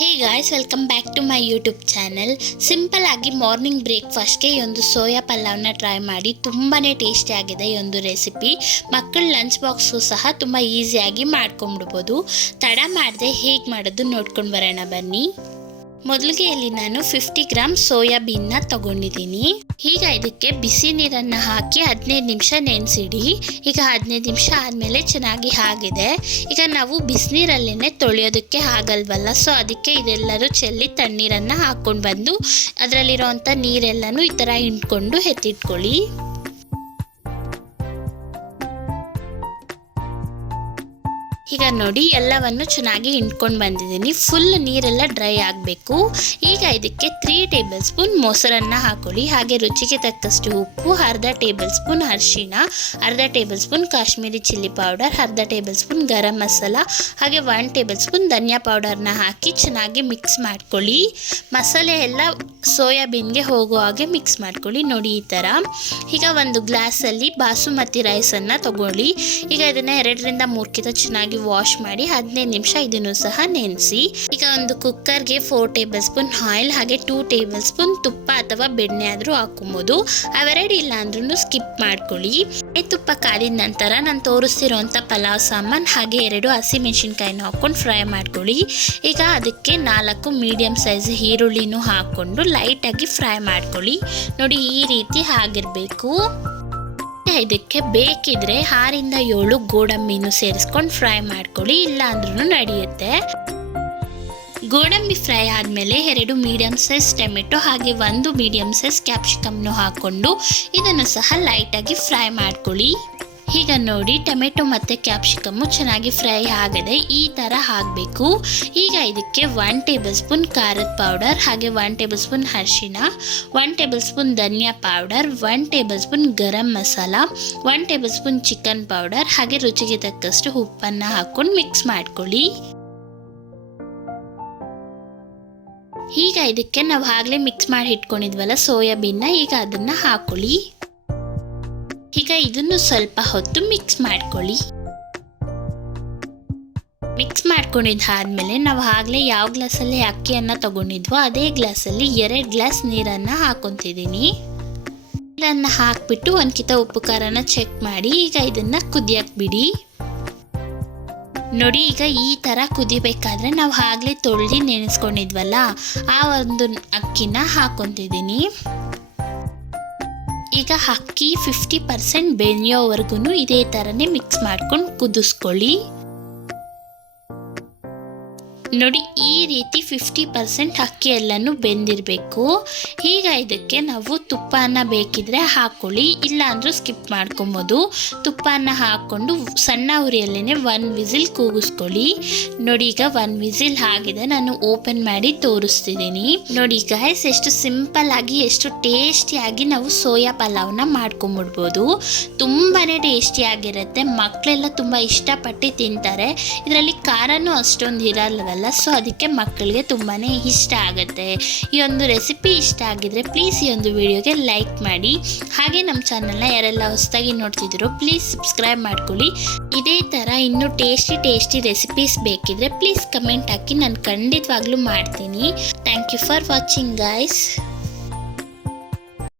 Hey guys, welcome back to my YouTube channel. Simple ಆಗಿ morning ಬ್ರೇಕ್ಫಾಸ್ಟ್ಗೆ ಈ ಒಂದು ಸೋಯಾ ಪಲಾವ್ನ ಟ್ರೈ ಮಾಡಿ. ತುಂಬಾ ಟೇಸ್ಟಿ ಆಗಿದೆ ಈ ಒಂದು ರೆಸಿಪಿ. ಮಕ್ಕಳ ಲಂಚ್ ಬಾಕ್ಸ್ಗೂ ಸಹ ತುಂಬ ಈಸಿಯಾಗಿ ಮಾಡ್ಕೊಂಡ್ಬಿಡ್ಬೋದು. ತಡ ಮಾಡದೆ ಹೇಗೆ ಮಾಡೋದು ನೋಡ್ಕೊಂಡು ಬರೋಣ ಬನ್ನಿ. ಮೊದಲಿಗೆ ಇಲ್ಲಿ ನಾನು 50 ಗ್ರಾಮ್ ಸೋಯಾಬೀನ್ನ ತಗೊಂಡಿದ್ದೀನಿ. ಈಗ ಇದಕ್ಕೆ ಬಿಸಿ ನೀರನ್ನು ಹಾಕಿ 15 ನಿಮಿಷ ನೆನೆಸಿಡಿ. ಈಗ 15 ನಿಮಿಷ ಆದಮೇಲೆ ಚೆನ್ನಾಗಿ ಆಗಿದೆ. ಈಗ ನಾವು ಬಿಸಿನೀರಲ್ಲೇ ತೊಳೆಯೋದಕ್ಕೆ ಆಗಲ್ವಲ್ಲ, ಸೊ ಅದಕ್ಕೆ ಇದೆಲ್ಲರೂ ಚೆಲ್ಲಿ ತಣ್ಣೀರನ್ನು ಹಾಕ್ಕೊಂಡು ಬಂದು ಅದರಲ್ಲಿರೋವಂಥ ನೀರೆಲ್ಲನೂ ಈ ಥರ ಹಿಂಡ್ಕೊಂಡು ಎತ್ತಿಟ್ಕೊಳ್ಳಿ. ಈಗ ನೋಡಿ, ಎಲ್ಲವನ್ನು ಚೆನ್ನಾಗಿ ಹಿಂಡ್ಕೊಂಡು ಬಂದಿದ್ದೀನಿ. ಫುಲ್ ನೀರೆಲ್ಲ ಡ್ರೈ ಆಗಬೇಕು. ಈಗ ಇದಕ್ಕೆ 3 ಟೇಬಲ್ ಸ್ಪೂನ್ ಮೊಸರನ್ನು ಹಾಕೊಳ್ಳಿ. ಹಾಗೆ ರುಚಿಗೆ ತಕ್ಕಷ್ಟು ಉಪ್ಪು, ಅರ್ಧ ಟೇಬಲ್ ಸ್ಪೂನ್ ಅರಿಶಿಣ, ಅರ್ಧ table spoon Kashmiri chilli powder, ಅರ್ಧ ಟೇಬಲ್ ಸ್ಪೂನ್ ಗರಂ ಮಸಾಲ, ಹಾಗೆ 1 ಟೇಬಲ್ ಸ್ಪೂನ್ ಧನಿಯಾ ಪೌಡರ್ನ ಹಾಕಿ ಚೆನ್ನಾಗಿ ಮಿಕ್ಸ್ ಮಾಡ್ಕೊಳ್ಳಿ. ಮಸಾಲೆ ಎಲ್ಲ ಸೋಯಾಬೀನ್ಗೆ ಹೋಗೋ ಹಾಗೆ ಮಿಕ್ಸ್ ಮಾಡ್ಕೊಳ್ಳಿ. ನೋಡಿ ಈ ಥರ. ಈಗ ಒಂದು ಗ್ಲಾಸಲ್ಲಿ ಬಾಸುಮತಿ ರೈಸನ್ನು ತಗೊಳ್ಳಿ. ಈಗ ಇದನ್ನು 2 ರಿಂದ 3 ಕಿತ ಚೆನ್ನಾಗಿ ವಾಶ್ ಮಾಡಿ 15 ನಿಮಿಷ ಇದನ್ನು ಸಹ ನೆನೆಸಿ. ಈಗ ಒಂದು ಕುಕ್ಕರ್ಗೆ 4 ಟೇಬಲ್ ಸ್ಪೂನ್ ಆಯಿಲ್ ಹಾಗೆ 2 ಟೇಬಲ್ ಸ್ಪೂನ್ ತುಪ್ಪ ಅಥವಾ ಬೆಣ್ಣೆ ಆದರೂ ಹಾಕೊಬೋದು. ಅವೆರಡು ಇಲ್ಲ ಅಂದ್ರೂ ಸ್ಕಿಪ್ ಮಾಡ್ಕೊಳ್ಳಿ. ತುಪ್ಪ ಕಾದಿದ ನಂತರ ನಾನು ತೋರಿಸ್ತಿರೋಂಥ ಪಲಾವ್ ಸಾಮಾನು ಹಾಗೆ 2 ಹಸಿಮೆಣಸಿನ್ಕಾಯಿನ ಹಾಕ್ಕೊಂಡು ಫ್ರೈ ಮಾಡ್ಕೊಳ್ಳಿ. ಈಗ ಅದಕ್ಕೆ 4 ಮೀಡಿಯಮ್ ಸೈಜ್ ಈರುಳ್ಳಿನೂ ಹಾಕ್ಕೊಂಡು ಲೈಟಾಗಿ ಫ್ರೈ ಮಾಡ್ಕೊಳ್ಳಿ. ನೋಡಿ ಈ ರೀತಿ ಆಗಿರಬೇಕು. ಇದಕ್ಕೆ ಬೇಕಿದ್ರೆ 6 ರಿಂದ 7 ಗೋಡಂಬಿನೂ ಸೇರಿಸ್ಕೊಂಡು ಫ್ರೈ ಮಾಡ್ಕೊಳ್ಳಿ, ಇಲ್ಲ ಅಂದ್ರೂ ನಡೆಯುತ್ತೆ. ಗೋಡಂಬಿ ಫ್ರೈ ಆದಮೇಲೆ 2 ಮೀಡಿಯಮ್ ಸೈಜ್ ಟೊಮೆಟೊ ಹಾಗೆ 1 ಮೀಡಿಯಮ್ ಸೈಜ್ ಕ್ಯಾಪ್ಸಿಕಮ್ನು ಹಾಕ್ಕೊಂಡು ಇದನ್ನು ಸಹ ಲೈಟಾಗಿ ಫ್ರೈ ಮಾಡ್ಕೊಳ್ಳಿ. ಈಗ ನೋಡಿ, ಟೊಮೆಟೊ ಮತ್ತು ಕ್ಯಾಪ್ಸಿಕಮ್ಮು ಚೆನ್ನಾಗಿ ಫ್ರೈ ಆಗಿದೆ. ಈ ಥರ ಆಗಬೇಕು. ಈಗ ಇದಕ್ಕೆ 1 ಟೇಬಲ್ ಸ್ಪೂನ್ ಖಾರದ ಪೌಡರ್ ಹಾಗೆ 1 ಟೇಬಲ್ ಸ್ಪೂನ್ ಅರಿಶಿಣ, 1 ಟೇಬಲ್ ಸ್ಪೂನ್ ಧನಿಯಾ powder, 1 tablespoon garam masala, 1 tablespoon chicken powder ಹಾಗೆ ರುಚಿಗೆ ತಕ್ಕಷ್ಟು ಉಪ್ಪನ್ನು ಹಾಕ್ಕೊಂಡು ಮಿಕ್ಸ್ ಮಾಡ್ಕೊಳ್ಳಿ. ಈಗ ಇದಕ್ಕೆ ನಾವು ಆಗಲೇ ಮಿಕ್ಸ್ ಮಾಡಿ ಇಟ್ಕೊಂಡಿದ್ವಲ್ಲ ಸೋಯಾಬೀನ್ನ, ಈಗ ಅದನ್ನು ಹಾಕೊಳ್ಳಿ. ಈಗ ಇದನ್ನು ಸ್ವಲ್ಪ ಹೊತ್ತು ಮಿಕ್ಸ್ ಮಾಡ್ಕೊಳ್ಳಿ. ಮಿಕ್ಸ್ ಮಾಡ್ಕೊಂಡಿದ್ದಾದ್ಮೇಲೆ ನಾವು ಆಗಲೇ ಯಾವ ಗ್ಲಾಸಲ್ಲಿ ಅಕ್ಕಿಯನ್ನು ತಗೊಂಡಿದ್ವೋ ಅದೇ ಗ್ಲಾಸಲ್ಲಿ 2 ಗ್ಲಾಸ್ ನೀರನ್ನು ಹಾಕೊತಿದ್ದೀನಿ. ನೀರನ್ನು ಹಾಕ್ಬಿಟ್ಟು 1 ಕಿತ ಉಪ್ಪು ಖಾರನ ಚೆಕ್ ಮಾಡಿ ಈಗ ಇದನ್ನು ಕುದಿಯಕ್ಕೆ ಬಿಡಿ. ನೋಡಿ, ಈಗ ಈ ಥರ ಕುದಿಬೇಕಾದ್ರೆ ನಾವು ಆಗಲೇ ತೊಳೆದು ನೆನೆಸ್ಕೊಂಡಿದ್ವಲ್ಲ ಆ ಒಂದು ಅಕ್ಕಿನ ಹಾಕೊತಿದ್ದೀನಿ. ಈಗ ಅಕ್ಕಿ 50% ಬೆಂದಿಯೋವರೆಗೂ ಇದೇ ಥರನೇ ಮಿಕ್ಸ್ ಮಾಡ್ಕೊಂಡು ಕುದಿಸ್ಕೊಳ್ಳಿ. ನೋಡಿ ಈ ರೀತಿ 50% ಅಕ್ಕಿ ಎಲ್ಲನೂ ಬೆಂದಿರಬೇಕು. ಈಗ ಇದಕ್ಕೆ ನಾವು ತುಪ್ಪನ ಬೇಕಿದ್ರೆ ಹಾಕ್ಕೊಳ್ಳಿ, ಇಲ್ಲ ಅಂದರೂ ಸ್ಕಿಪ್ ಮಾಡ್ಕೊಬೋದು. ತುಪ್ಪನ ಹಾಕ್ಕೊಂಡು ಸಣ್ಣ ಉರಿಯಲ್ಲೇ 1 ವಿಸಿಲ್ ಕೂಗಿಸ್ಕೊಳ್ಳಿ. ನೋಡಿ ಈಗ 1 ವಿಸಿಲ್ ಆಗಿದೆ. ನಾನು ಓಪನ್ ಮಾಡಿ ತೋರಿಸ್ತಿದ್ದೀನಿ. ನೋಡಿ ಗೈಸ್, ಎಷ್ಟು ಸಿಂಪಲ್ ಆಗಿ ಎಷ್ಟು ಟೇಸ್ಟಿಯಾಗಿ ನಾವು ಸೋಯಾ ಪಲಾವ್ನ ಮಾಡ್ಕೊಂಬಿಡ್ಬೋದು. ತುಂಬಾ ಟೇಸ್ಟಿಯಾಗಿರುತ್ತೆ. ಮಕ್ಕಳೆಲ್ಲ ತುಂಬ ಇಷ್ಟಪಟ್ಟು ತಿಂತಾರೆ. ಇದರಲ್ಲಿ ಖಾರನೂ ಅಷ್ಟೊಂದು ಇರಲ್ವಲ್ಲ, ಸೊ ಅದಕ್ಕೆ ಮಕ್ಕಳಿಗೆ ತುಂಬಾ ಇಷ್ಟ ಆಗುತ್ತೆ. ಈ ಒಂದು ರೆಸಿಪಿ ಇಷ್ಟ ಆಗಿದ್ರೆ ಪ್ಲೀಸ್ ಈ ಒಂದು ವಿಡಿಯೋಗೆ ಲೈಕ್ ಮಾಡಿ. ಹಾಗೆ ನಮ್ಮ ಚಾನಲ್ನ ಯಾರೆಲ್ಲ ಹೊಸದಾಗಿ ನೋಡ್ತಿದ್ದೀರೋ ಪ್ಲೀಸ್ ಸಬ್ಸ್ಕ್ರೈಬ್ ಮಾಡ್ಕೊಳ್ಳಿ. ಇದೇ ಥರ ಇನ್ನೂ ಟೇಸ್ಟಿ ರೆಸಿಪೀಸ್ ಬೇಕಿದ್ರೆ ಪ್ಲೀಸ್ ಕಮೆಂಟ್ ಹಾಕಿ, ನಾನು ಖಂಡಿತವಾಗ್ಲೂ ಮಾಡ್ತೀನಿ. Thank you for watching guys.